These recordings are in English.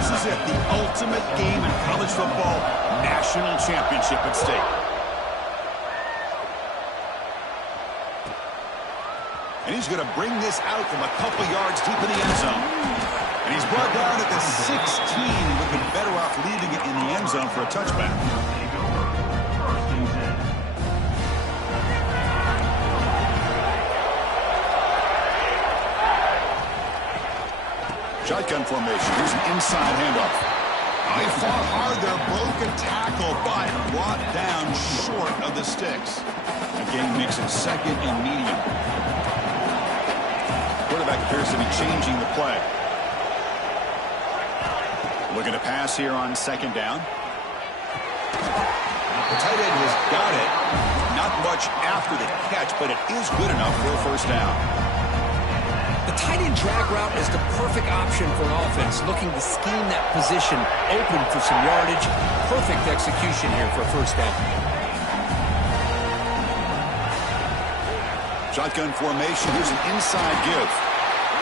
This is it, the ultimate game in college football, national championship at stake. And he's going to bring this out from a couple yards deep in the end zone. And he's brought down at the 16. Would have been better off leaving it in the end zone for a touchback. Shotgun formation. Here's an inside handoff. They fought hard there, broke a tackle, but brought down short of the sticks. A game makes it second and medium. Quarterback appears to be changing the play. Looking to pass here on second down. The tight end has got it. Not much after the catch, but it is good enough for a first down. The tight end drag route is the perfect option for an offense looking to scheme that position open for some yardage. Perfect execution here for a first down. Shotgun formation. Here's an inside give.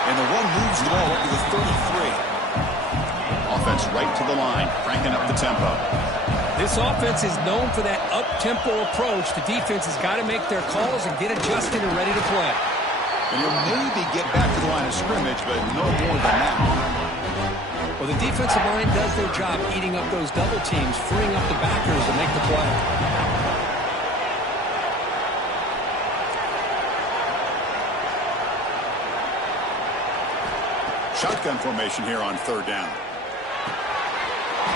And the one moves the ball up to the 33. Offense right to the line, cranking up the tempo. This offense is known for that up-tempo approach. The defense has got to make their calls and get adjusted and ready to play. And he'll maybe get back to the line of scrimmage, but no more than that. Well, the defensive line does their job eating up those double teams, freeing up the backers to make the play. Shotgun formation here on third down.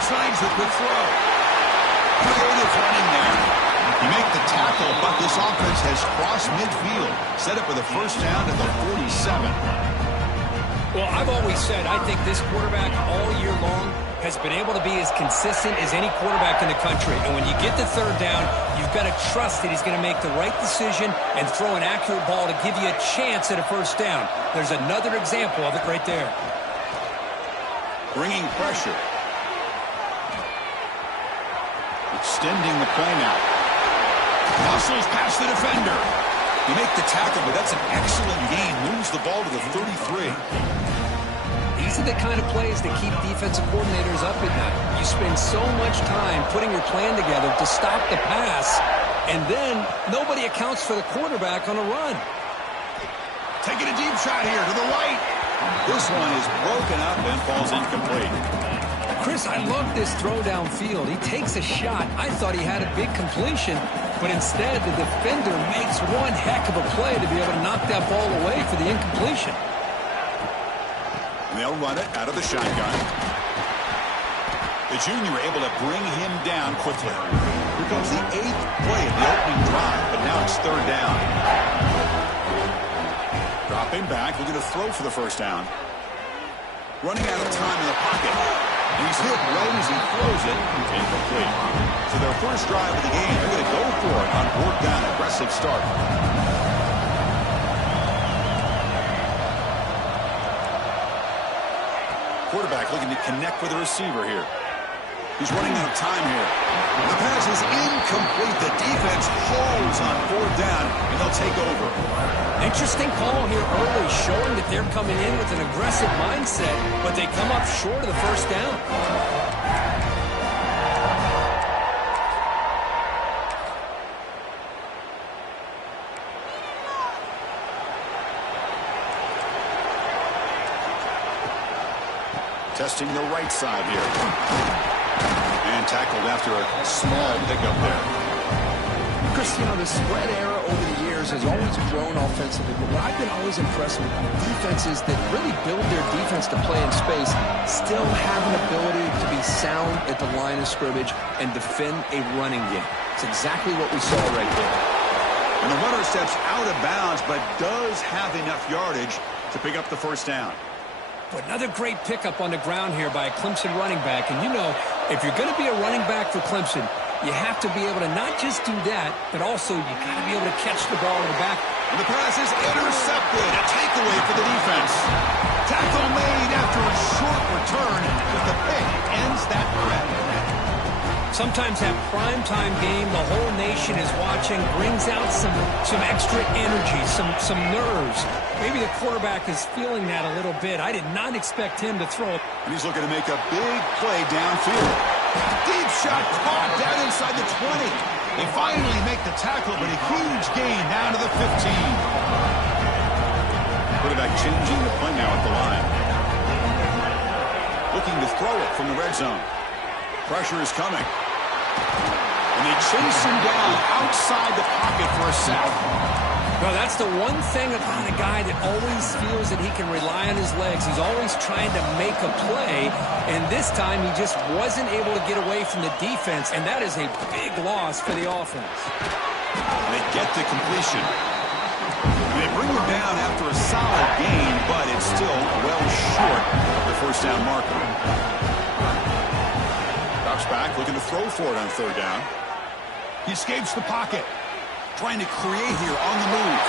Slides the quick throw. Creative running there. You make the tackle, but this offense has crossed midfield. Set up with a first down at the 47. Well, I've always said I think this quarterback all year long has been able to be as consistent as any quarterback in the country. And when you get the third down, you've got to trust that he's going to make the right decision and throw an accurate ball to give you a chance at a first down. There's another example of it right there. Bringing pressure. Extending the play now. Muscles past the defender. You make the tackle, but that's an excellent gain. Moves the ball to the 33. These are the kind of plays that keep defensive coordinators up at night. You spend so much time putting your plan together to stop the pass, and then nobody accounts for the quarterback on a run. Taking a deep shot here to the right. This one is broken up and falls incomplete. Chris, I love this throw downfield. He takes a shot. I thought he had a big completion, but instead the defender makes one heck of a play to be able to knock that ball away for the incompletion. And they'll run it out of the shotgun. The junior able to bring him down quickly. Here comes the 8th play of the opening drive, but now it's third down. Dropping back, looking to throw for the first down. Running out of time in the pocket. He's hit right as he throws it. Incomplete. So their first drive of the game, they're going to go for it on fourth down. Aggressive start. Quarterback looking to connect with the receiver here. He's running out of time here. The pass is incomplete. The defense holds on fourth down, and they'll take over. Interesting call here early, showing that they're coming in with an aggressive mindset, but they come up short of the first down. Testing the right side here. And tackled after a small pickup there. Chris, you know, the spread era over the years has always grown offensively, but what I've been always impressed with defenses that really build their defense to play in space still have an ability to be sound at the line of scrimmage and defend a running game. It's exactly what we saw right there. And the runner steps out of bounds, but does have enough yardage to pick up the first down. But another great pickup on the ground here by a Clemson running back. And you know, if you're going to be a running back for Clemson, you have to be able to not just do that, but also you got to be able to catch the ball in the back. And the pass is intercepted. A takeaway for the defense. Tackle made after a short return, but the pick ends that threat. Sometimes that primetime game, the whole nation is watching, brings out some extra energy, some nerves. Maybe the quarterback is feeling that a little bit. I did not expect him to throw. And he's looking to make a big play downfield. Deep shot caught down inside the 20. They finally make the tackle, but a huge gain down to the 15. Quarterback changing the play now at the line. Looking to throw it from the red zone. Pressure is coming. And they chase him down outside the pocket for a sack. Well, that's the one thing about a guy that always feels that he can rely on his legs. He's always trying to make a play, and this time he just wasn't able to get away from the defense, and that is a big loss for the offense. They get the completion. They bring him down after a solid gain, but it's still well short of the first down marker. Drops back, looking to throw for it on third down. He escapes the pocket. Trying to create here on the move.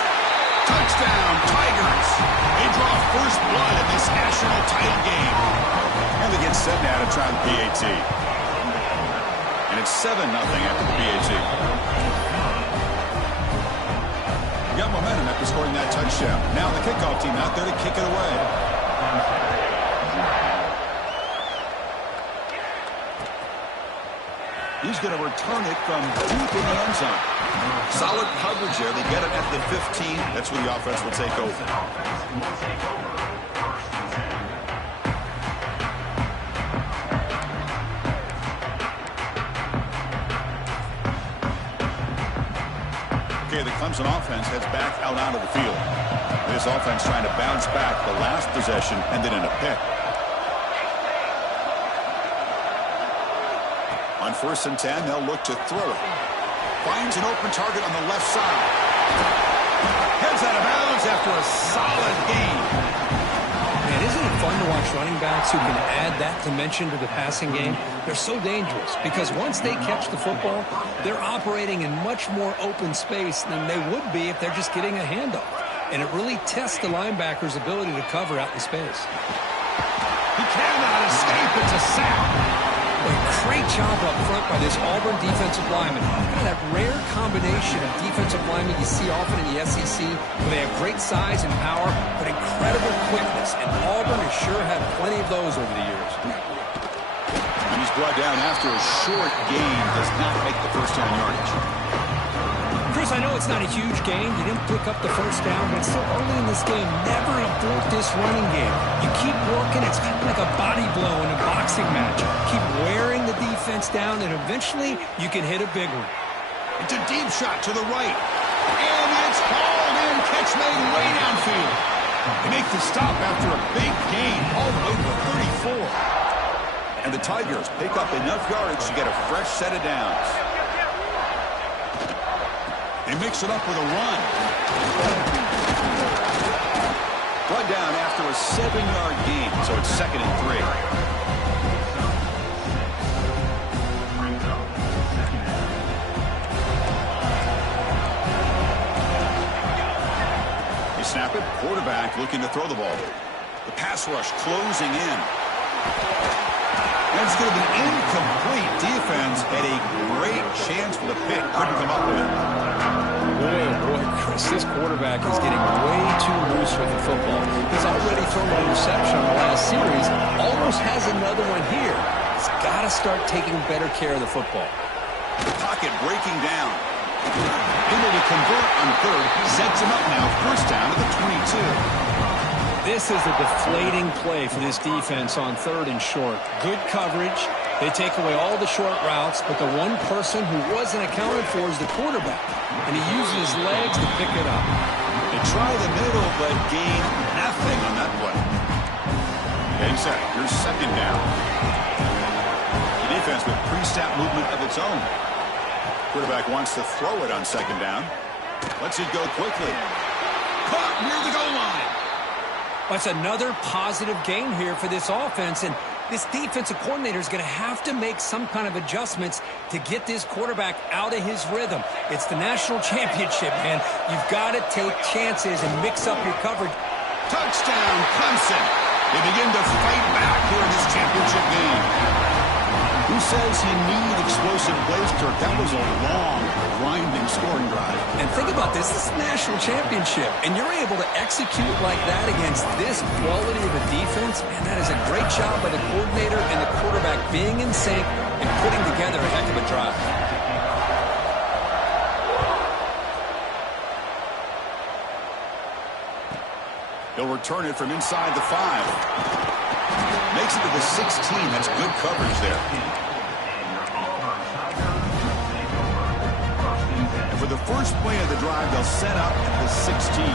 Touchdown, Tigers. They draw first blood in this national title game. And they get set now to try the PAT. And it's 7-0 after the PAT. Got momentum after scoring that touchdown. Now the kickoff team out there to kick it away. He's going to return it from deep in the end zone. Solid coverage there. They get it at the 15. That's where the offense will take over. Okay, the Clemson offense heads back out onto the field. This offense trying to bounce back. The last possession ended in a pick. On 1st and 10, they'll look to throw it. Finds an open target on the left side. Heads out of bounds after a solid gain. Man, isn't it fun to watch running backs who can add that dimension to the passing game? They're so dangerous because once they catch the football, they're operating in much more open space than they would be if they're just getting a handoff. And it really tests the linebacker's ability to cover out in space. He cannot escape. It's a sack. A great job up front by this Auburn defensive lineman. Kind of that rare combination of defensive linemen you see often in the SEC, where they have great size and power, but incredible quickness. And Auburn has sure had plenty of those over the years. And he's brought down after a short gain. Does not make the first down yardage. Chris, I know it's not a huge gain. You didn't pick up the first down, but it's still early in this game. Never abort this running game. You keep working. It's kind of like a body blow in a boxing match. Keep wearing the defense down, and eventually you can hit a big one. It's a deep shot to the right. And it's hauled in. Catch made way downfield. They make the stop after a big gain all the way to the 34. And the Tigers pick up enough yardage to get a fresh set of downs. They mix it up with a run. Brought down after a 7-yard gain, so it's 2nd and 3. They snap it. Quarterback looking to throw the ball. The pass rush closing in. And it's going to be incomplete. Defense had a great chance for the pick. Couldn't come up with it. Boy, Chris, this quarterback is getting way too loose with the football. He's already thrown an interception on the last series. Almost has another one here. He's got to start taking better care of the football. Pocket breaking down. Able to convert on third. Sets him up now. First down at the 22. This is a deflating play for this defense on 3rd and short. Good coverage. They take away all the short routes, but the one person who wasn't accounted for is the quarterback. And he uses his legs to pick it up. They try the middle, but gain nothing on that play. Getting set. Here's 2nd down. The defense with pre-snap movement of its own. Quarterback wants to throw it on 2nd down. Lets it go quickly. Caught near the goal line. That's another positive game here for this offense, and this defensive coordinator is going to have to make some kind of adjustments to get this quarterback out of his rhythm. It's the national championship, man. You've got to take chances and mix up your coverage. Touchdown, Clemson. They begin to fight back here in this championship game. Who says you need explosive plays, Kirk? That was a long, grinding scoring drive. And think about this. This is a national championship, and you're able to execute like that against this quality of a defense. Man, that is a great job by the coordinator and the quarterback being in sync and putting together a heck of a drive. He'll return it from inside the 5. Makes it to the 16. That's good coverage there. And for the first play of the drive, they'll set up at the 16.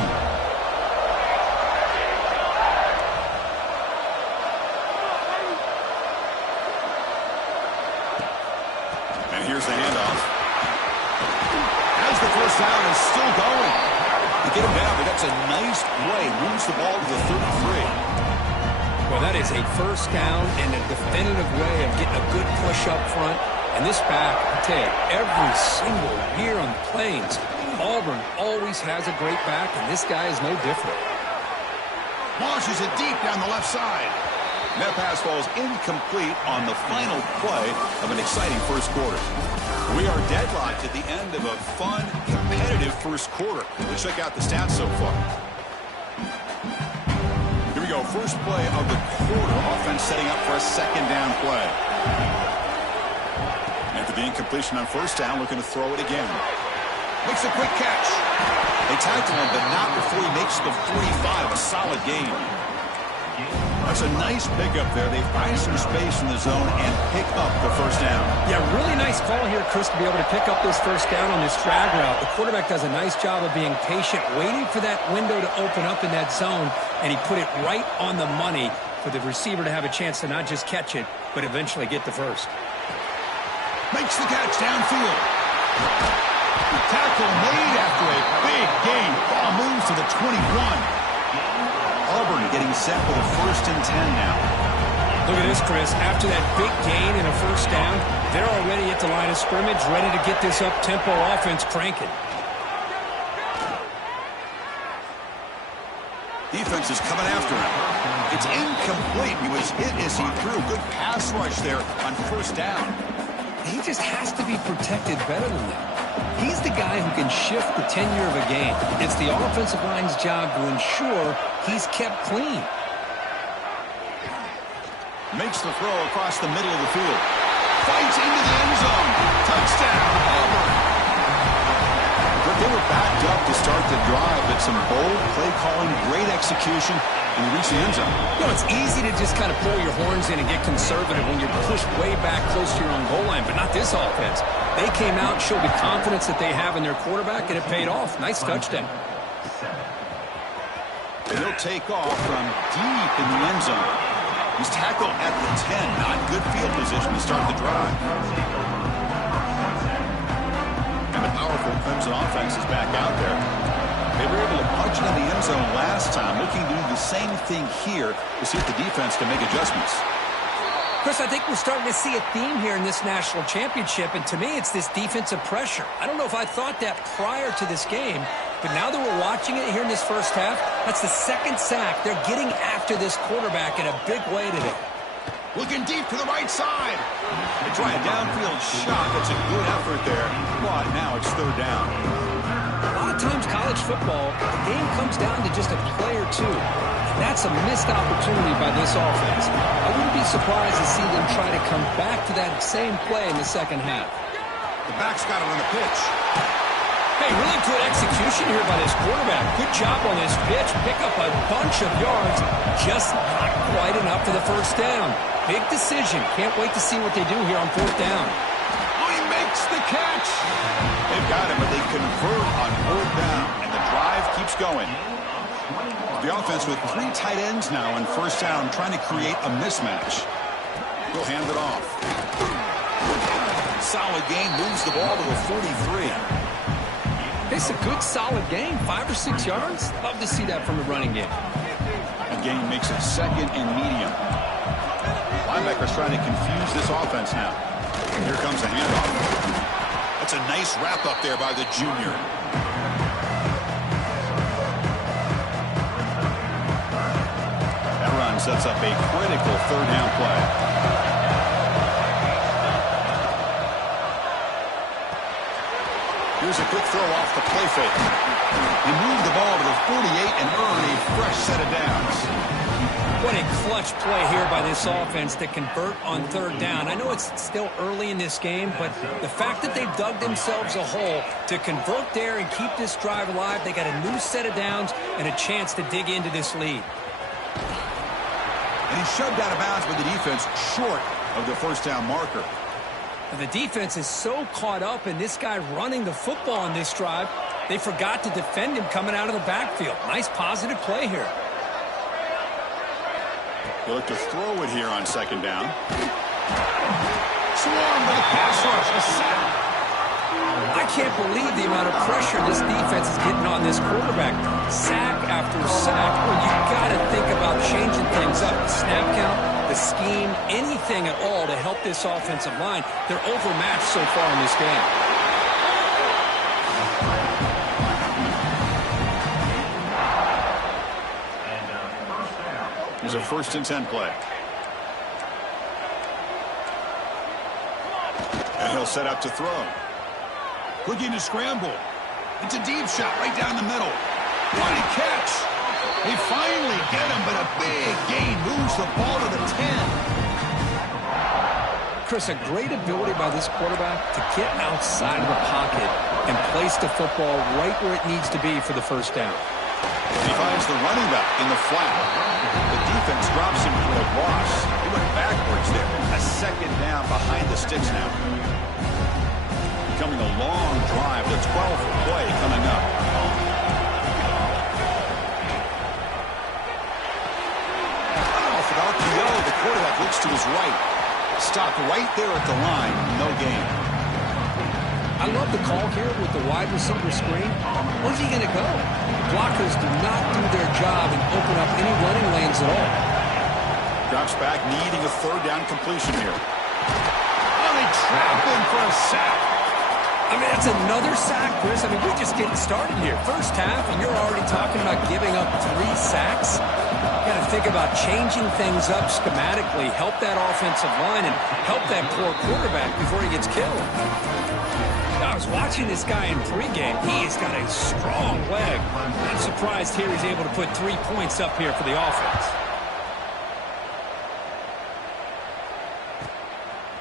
And here's the handoff. As the first down is still going. To get him down, but that's a nice play. Moves the ball to the 33. Well, that is a first down and a definitive way of getting a good push up front. And this back, I tell you, every single year on the Plains, Auburn always has a great back, and this guy is no different. Launches it deep down the left side. And that pass falls incomplete on the final play of an exciting first quarter. We are deadlocked at the end of a fun, competitive first quarter. Let's check out the stats so far. Here we go. First play of the quarter. Offense setting up for a second down play. After the incompletion on first down, looking to throw it again. Makes a quick catch. They tackle him, but not before he makes the 45. A solid gain. That's a nice pickup there. They find some space in the zone and pick up the first down. Yeah, really nice call here, Chris, to be able to pick up this first down on this drag route. The quarterback does a nice job of being patient, waiting for that window to open up in that zone, and he put it right on the money for the receiver to have a chance to not just catch it, but eventually get the first. Makes the catch downfield. The tackle made after a big gain. Ball moves to the 21. Auburn getting set for the 1st and 10 now. Look at this, Chris. After that big gain and a first down, they're already at the line of scrimmage, ready to get this up-tempo offense cranking. Defense is coming after him. It's incomplete. He was hit as he threw. Good pass rush there on first down. He just has to be protected better than that. He's the guy who can shift the tenure of a game. It's the offensive line's job to ensure he's kept clean. Makes the throw across the middle of the field. Fights into the end zone. Touchdown, Auburn. But they were backed up to start the drive, but some bold play calling, great execution, and they reach the end zone. You know, it's easy to just kind of pull your horns in and get conservative when you're pushed way back close to your own goal line, but not this offense. They came out and showed the confidence that they have in their quarterback, and it paid off. Nice touchdown. And he'll take off from deep in the end zone. He's tackled at the 10. Not good field position to start the drive. And the powerful Clemson offense is back out there. They were able to punch it in the end zone last time, looking to do the same thing here to see if the defense can make adjustments. Chris, I think we're starting to see a theme here in this national championship, and to me, it's this defensive pressure. I don't know if I thought that prior to this game, but now that we're watching it here in this first half, that's the second sack. They're getting after this quarterback in a big way today. Looking deep to the right side. They try a downfield shot. That's a good effort there. But now it's third down. A lot of times college football, the game comes down to just a play or two. And that's a missed opportunity by this offense. I wouldn't be surprised to see them try to come back to that same play in the second half. The back's got it on the pitch. Hey, really good execution here by this quarterback. Good job on this pitch. Pick up a bunch of yards. Just not quite enough for the first down. Big decision. Can't wait to see what they do here on fourth down. Oh, he makes the catch. They've got him, but they convert on fourth down, and the drive keeps going. The offense with 3 tight ends now on first down, trying to create a mismatch. He'll hand it off. Solid gain, moves the ball to the 43. It's a good, solid game. 5 or 6 yards. Love to see that from the running game. The game makes it second and medium. Linebackers trying to confuse this offense now. And here comes the handoff. That's a nice wrap up there by the junior. That run sets up a critical third down play. a quick throw off the play fake. He moved the ball to the 48 and earned a fresh set of downs. What a clutch play here by this offense to convert on third down. I know it's still early in this game, but the fact that they've dug themselves a hole to convert there and keep this drive alive, they got a new set of downs and a chance to dig into this lead. And he shoved out of bounds with the defense short of the first down marker. The defense is so caught up in this guy running the football on this drive, they forgot to defend him coming out of the backfield. Nice positive play here. They look to throw it here on second down. Swarmed with a pass rush, a sack. I can't believe the amount of pressure this defense is getting on this quarterback. Sack after sack. Well, you've got to think about changing things up. The snap count, the scheme, anything at all to help this offensive line. They're overmatched so far in this game. Here's a 1st and 10 play. And he'll set up to throw. Looking to scramble. It's a deep shot right down the middle. What a catch. They finally get him, but a big gain moves the ball to the 10. Chris, a great ability by this quarterback to get outside of the pocket and place the football right where it needs to be for the first down. He finds the running back in the flat. The defense drops him for a loss. He went backwards there. A second down behind the sticks now. Becoming a long drive. The 12th play coming up. Off an RPO, the quarterback looks to his right. Stopped right there at the line. No gain. I love the call here with the wide receiver screen. Where's he going to go? Blockers do not do their job and open up any running lanes at all. Drops back, needing a third down completion here. Oh, they trap him for a sack. I mean, that's another sack, Chris. I mean, we're just getting started here. First half, and you're already talking about giving up 3 sacks. You got to think about changing things up schematically, help that offensive line, and help that poor quarterback before he gets killed. I was watching this guy in pregame. He has got a strong leg. I'm surprised here he's able to put 3 points up here for the offense.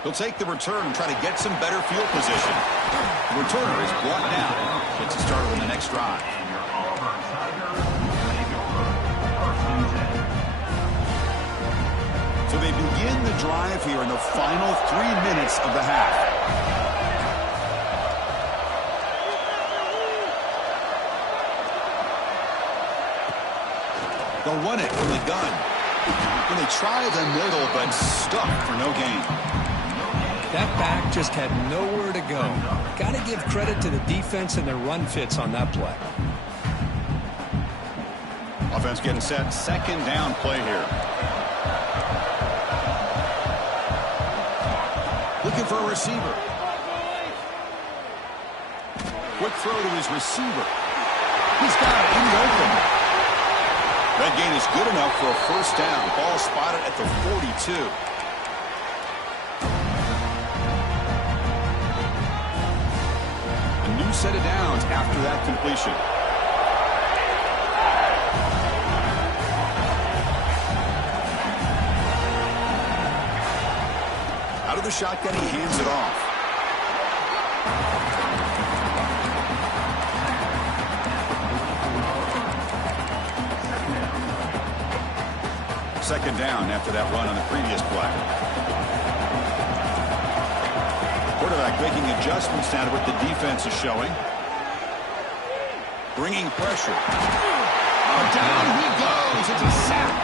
He'll take the return and try to get some better field position. The returner is brought down. Gets it started on the next drive. So they begin the drive here in the final 3 minutes of the half. They'll run it from the gun. When they try the middle, but stuck for no gain. That back just had nowhere to go. Got to give credit to the defense and their run fits on that play. Offense getting set. Second down play here. Looking for a receiver. Quick throw to his receiver. He's got it in the open. That gain is good enough for a first down. Ball spotted at the 42. A new set of downs after that completion. Out of the shotgun, he hands it off. Second down after that run on the previous play. Quarterback making adjustments now to what the defense is showing. Bringing pressure. Oh, down he goes. It's a sack.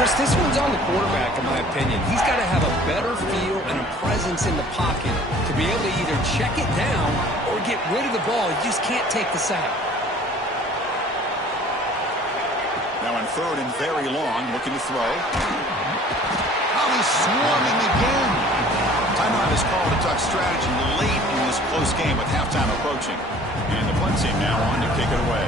Chris, this one's on the quarterback, in my opinion. He's got to have a better feel and a presence in the pocket to be able to either check it down or get rid of the ball. He just can't take the sack. Now on third and very long, looking to throw. Oh, he's swarming again. Timeout is called to talk strategy late in this close game with halftime approaching. And the punt team now on to kick it away.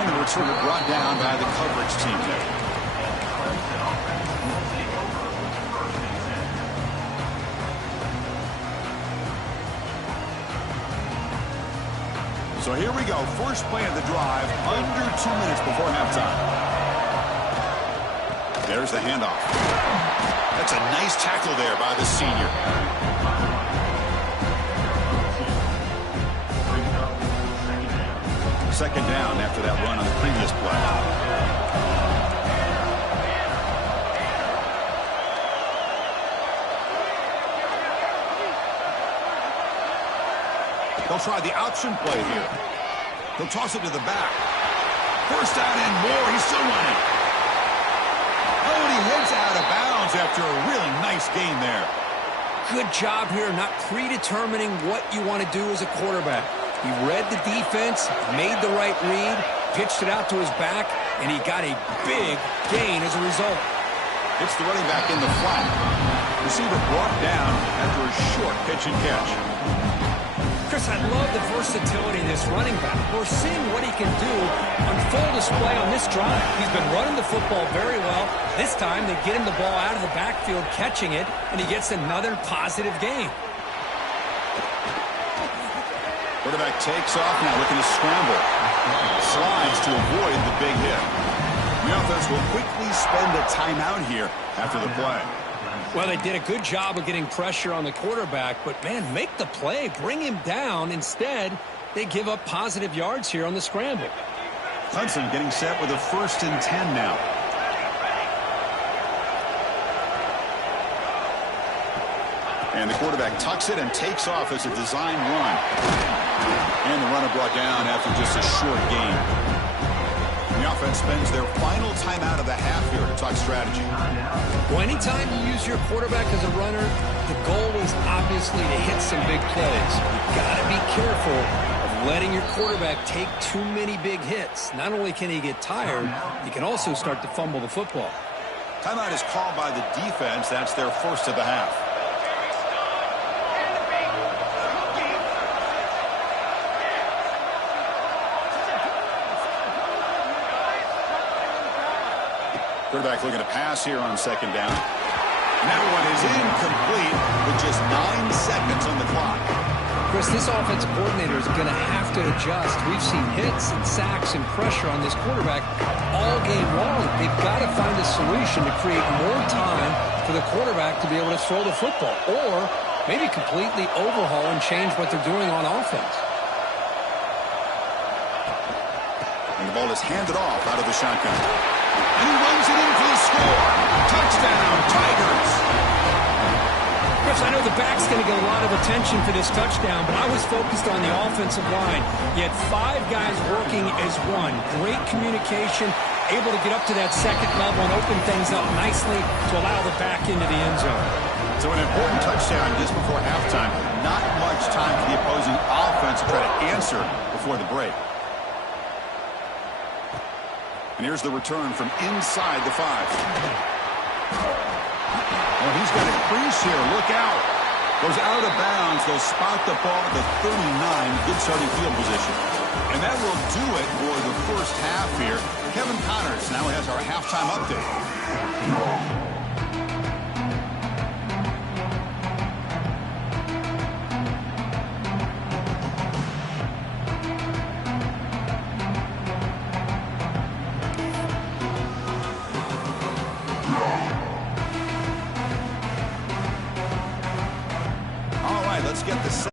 And the returner brought down by the coverage team there. So here we go. First play of the drive, under 2 minutes before halftime. There's the handoff. That's a nice tackle there by the senior. Second down after that run on the previous play. They'll try the option play here. He'll toss it to the back. First down and more. He's still running. Oh, and he heads out of bounds after a really nice gain there. Good job here not predetermining what you want to do as a quarterback. He read the defense, made the right read, pitched it out to his back, and he got a big gain as a result. It's the running back in the flat. Receiver brought down after a short pitch and catch. Chris, I love the versatility of this running back. We're seeing what he can do on full display on this drive. He's been running the football very well. This time they get him the ball out of the backfield, catching it, and he gets another positive gain. Quarterback takes off now, looking to scramble. Slides to avoid the big hit. The offense will quickly spend a timeout here after the play. Well, they did a good job of getting pressure on the quarterback, but, man, make the play, bring him down. Instead, they give up positive yards here on the scramble. Clemson getting set with a 1st and 10 now. And the quarterback tucks it and takes off as a design run. And the runner brought down after just a short gain. The offense spends their final timeout of the half here to talk strategy. Well, anytime you use your quarterback as a runner, the goal is obviously to hit some big plays. You've got to be careful of letting your quarterback take too many big hits. Not only can he get tired, he can also start to fumble the football. Timeout is called by the defense. That's their first of the half. Quarterback looking to pass here on second down. And that one is incomplete with just 9 seconds on the clock. Chris, this offensive coordinator is going to have to adjust. We've seen hits and sacks and pressure on this quarterback all game long. They've got to find a solution to create more time for the quarterback to be able to throw the football, or maybe completely overhaul and change what they're doing on offense. And the ball is handed off out of the shotgun. And he runs it in for the score. Touchdown, Tigers. Chris, I know the back's going to get a lot of attention for this touchdown, but I was focused on the offensive line. You had 5 guys working as one. Great communication, able to get up to that second level and open things up nicely to allow the back into the end zone. So an important touchdown just before halftime. Not much time for the opposing offense to try to answer before the break. And here's the return from inside the 5. Oh, he's got a crease here. Look out. Goes out of bounds. They'll spot the ball at the 39. Good starting field position. And that will do it for the first half here. Kevin Connors now has our halftime update. Let's get the